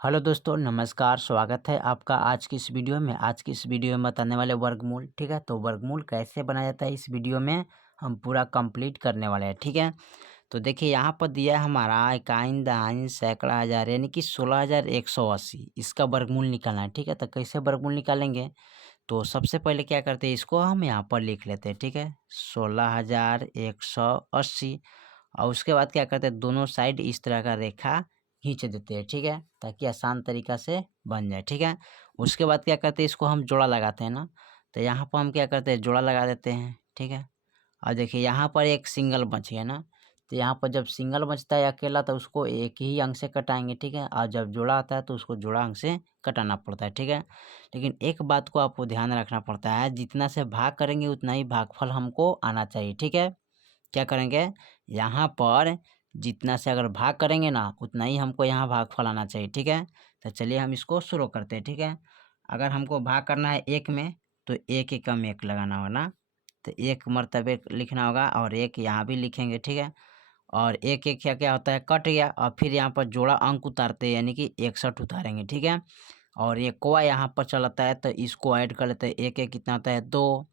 Hello दोस्तों, नमस्कार। स्वागत है आपका आज की इस वीडियो में। आज की इस वीडियो में बताने वाले वर्गमूल, ठीक है। तो वर्गमूल कैसे बनाया जाता है इस वीडियो में हम पूरा कंप्लीट करने वाले हैं, ठीक है। तो देखिए यहाँ पर दिया है हमारा इकाइन, दहाइन, सैकड़ा, हज़ार यानी कि 16,180 इसका वर्गमूल निकालना है, ठीक है। तो कैसे वर्गमूल निकालेंगे? तो सबसे पहले क्या करते हैं, इसको हम यहाँ पर लिख लेते हैं, ठीक है। 16,180 और उसके बाद क्या करते हैं, दोनों साइड इस तरह का रेखा खींच देते हैं, ठीक है, ताकि आसान तरीका से बन जाए, ठीक है। उसके बाद क्या करते हैं, इसको हम जोड़ा लगाते हैं ना। तो यहाँ पर हम क्या करते हैं, जोड़ा लगा देते हैं, ठीक है। और देखिए यहाँ पर एक सिंगल बच गया ना। तो यहाँ पर जब सिंगल बचता है अकेला तो उसको एक ही अंक से कटाएंगे, ठीक है। और जब जोड़ा आता है तो उसको जोड़ा अंक से कटाना पड़ता है, ठीक है। लेकिन एक बात को आपको ध्यान रखना पड़ता है, जितना से भाग करेंगे उतना ही भागफल हमको आना चाहिए, ठीक है। क्या करेंगे, यहाँ पर जितना से अगर भाग करेंगे ना उतना ही हमको यहाँ भागफल आना चाहिए, ठीक है। तो चलिए हम इसको शुरू करते हैं, ठीक है। अगर हमको भाग करना है एक में तो एक एकम एक लगाना होगा ना। तो एक मर्तबे लिखना होगा और एक यहाँ भी लिखेंगे, ठीक है। और एक एक क्या क्या होता है, कट गया और फिर यहाँ पर जोड़ा अंक उतारते हैं यानी कि 61 उतारेंगे, ठीक है। और ये कोआ यहाँ पर चलाता है तो इसको ऐड कर लेते हैं, एक एक कितना होता है 2।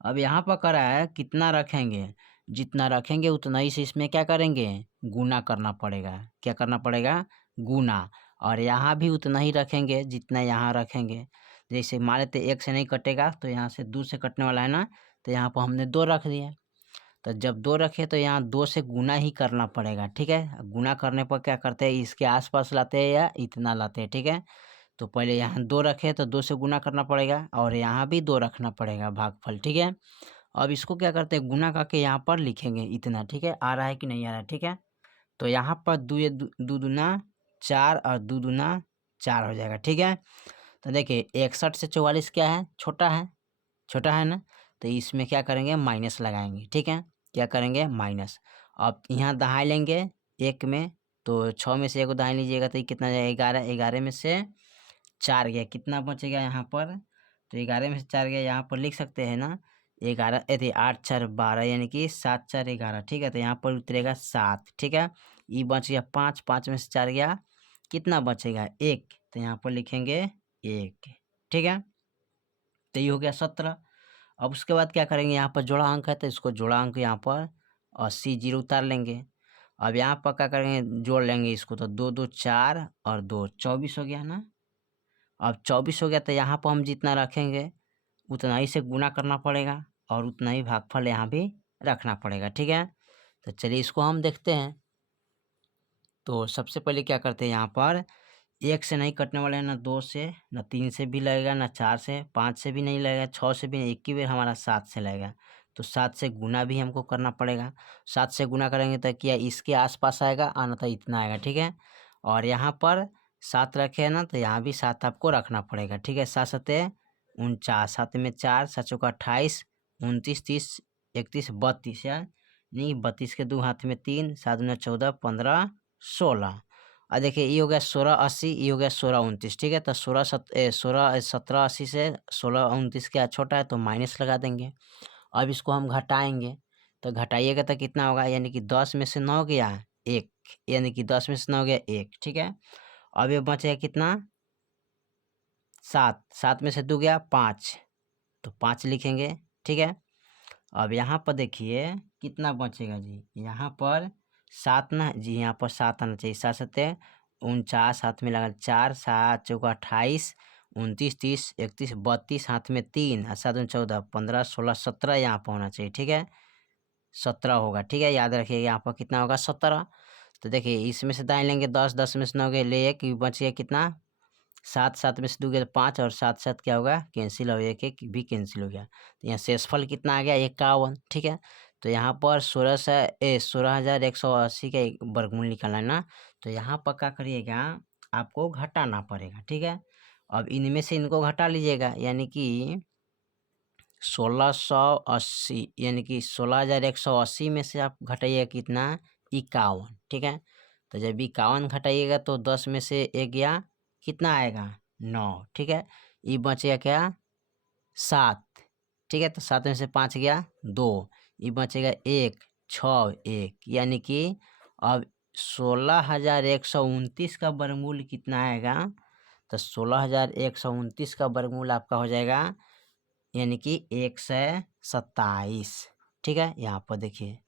अब यहाँ पर करा है कितना रखेंगे, जितना रखेंगे उतना ही से इसमें क्या करेंगे, गुना करना पड़ेगा। क्या करना पड़ेगा, गुना। और यहाँ भी उतना ही रखेंगे जितना यहाँ रखेंगे। जैसे मान लेते एक से नहीं कटेगा तो यहाँ से 2 से कटने वाला है ना। तो यहाँ पर हमने 2 रख दिए। तो जब 2 रखे तो यहाँ 2 से गुना ही करना पड़ेगा, ठीक है। गुना करने पर क्या करते हैं, इसके आसपास लाते हैं या इतना लाते हैं, ठीक है। तो पहले यहाँ 2 रखे तो 2 से गुना करना पड़ेगा और यहाँ भी 2 रखना पड़ेगा भागफल, ठीक है। अब इसको क्या करते हैं, गुना करके यहाँ पर लिखेंगे इतना, ठीक है। आ रहा है कि नहीं आ रहा है, ठीक है। तो यहाँ पर दो दूना 4 और दो दूना 4 हो जाएगा, ठीक है। तो देखिए 61 से 44 क्या है, छोटा है, छोटा है ना। तो इसमें क्या करेंगे, माइनस लगाएंगे, ठीक है। क्या करेंगे, माइनस। अब यहाँ दहाई लेंगे एक में, तो 6 में से एक दहाई लीजिएगा तो ये कितना जाएगा, 11। 11 में से 4 गया, कितना बचेगा यहाँ पर। तो 11 में से 4 गया, यहाँ पर लिख सकते हैं ना। 11 अरे 8 4 12 यानी कि 7 4 11, ठीक है। तो यहाँ पर उतरेगा 7, ठीक है। ये बच गया 5, 5 में से 4 गया, कितना बचेगा 1। तो यहाँ पर लिखेंगे 1, ठीक है। तो ये हो गया 17। अब उसके बाद क्या करेंगे, यहाँ पर जोड़ा अंक है तो इसको जोड़ा अंक यहाँ पर 80 जीरो उतार लेंगे। अब यहाँ पर क्या करेंगे, जोड़ लेंगे इसको, तो 2 2 4 और 2 24 हो गया ना। अब 24 हो गया तो यहाँ पर हम जितना रखेंगे उतना ही से गुना करना पड़ेगा और उतना ही भागफल यहाँ भी रखना पड़ेगा, ठीक है। तो चलिए इसको हम देखते हैं। तो सबसे पहले क्या करते हैं, यहाँ पर एक से नहीं कटने वाले हैं, ना 2 से, ना 3 से भी लगेगा, ना 4 से, 5 से भी नहीं लगेगा, 6 से भी नहीं, एक ही बार हमारा 7 से लगेगा। तो 7 से गुना भी हमको करना पड़ेगा। 7 से गुना करेंगे तो क्या इसके आसपास आएगा, आना तो इतना आएगा, ठीक है। और यहाँ पर 7 रखे हैं ना तो यहाँ भी 7 आपको रखना पड़ेगा, ठीक है। 7 सते 49, 7 में 4, 7 चौका 28, 29 30 31 32 यार नहीं, 32 के 2 हाथ में 3, 7 में 14 15 16। और देखिए ये हो गया 1680, ये हो गया 1629, ठीक है। तो 1780 से 1629 क्या छोटा है तो माइनस लगा देंगे। अब इसको हम घटाएंगे, तो घटाइएगा तो कितना होगा, यानी कि 10 में से 9 गया 1, यानी कि 10 में से 9 गया 1, ठीक है। अब ये बचेगा कितना, 7, 7 में से 2 गया 5, तो 5 लिखेंगे, ठीक है। अब यहाँ पर देखिए कितना बचेगा जी, यहाँ पर 7 ना जी, यहाँ पर 7 आना चाहिए। 7 सत्ते 49, हाथ में लगा 4, 7 चौका 28, 29 30 31 32, हाथ में 3 और 7 14 15 16 17 यहाँ पर होना चाहिए, ठीक है। 17 होगा, ठीक है। याद रखिए यहाँ पर कितना होगा, 17। तो देखिए इसमें से दाएं लेंगे 10, 10 में से 9 गए ले 1, बच गया कितना 7, 7 में से 2 गया 5 और 7 7 क्या होगा, कैंसिल हो, 1 1 भी कैंसिल हो गया। तो यहाँ शेषफल कितना आ गया, 51, ठीक है। तो यहाँ पर 16,180 का एक वर्गमूल निकालना है ना। तो यहाँ पर क्या करिएगा, आपको घटाना पड़ेगा, ठीक है। अब इनमें से इनको घटा लीजिएगा, यानी कि 1680 यानी कि 16,180 में से आप घटाइएगा कितना, 51, ठीक है। तो जब 51 घटाइएगा तो 10 में से 1 गया, कितना आएगा 9, ठीक है। ये बचेगा क्या 7, ठीक है। तो 7 में से 5 गया 2, ये बचेगा 1 6 1, यानी कि अब 16,129 का वर्गमूल कितना आएगा? तो 16,129 का वर्गमूल आपका हो जाएगा यानी कि 127। ठीक है, यहाँ पर देखिए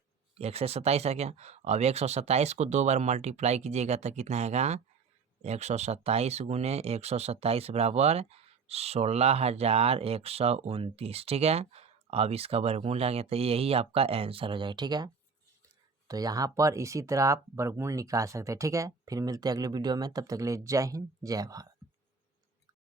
127 है क्या? अब 127 को 2 बार मल्टीप्लाई कीजिएगा तो कितना आएगा? 127 गुने 127 बराबर 16,129। ठीक है, अब इसका वर्गमूल आ गया तो यही आपका आंसर हो जाएगा। ठीक है, तो यहाँ पर इसी तरह आप वर्गमूल निकाल सकते हैं। ठीक है, फिर मिलते हैं अगले वीडियो में, तब तक के लिए जय हिंद जय भारत।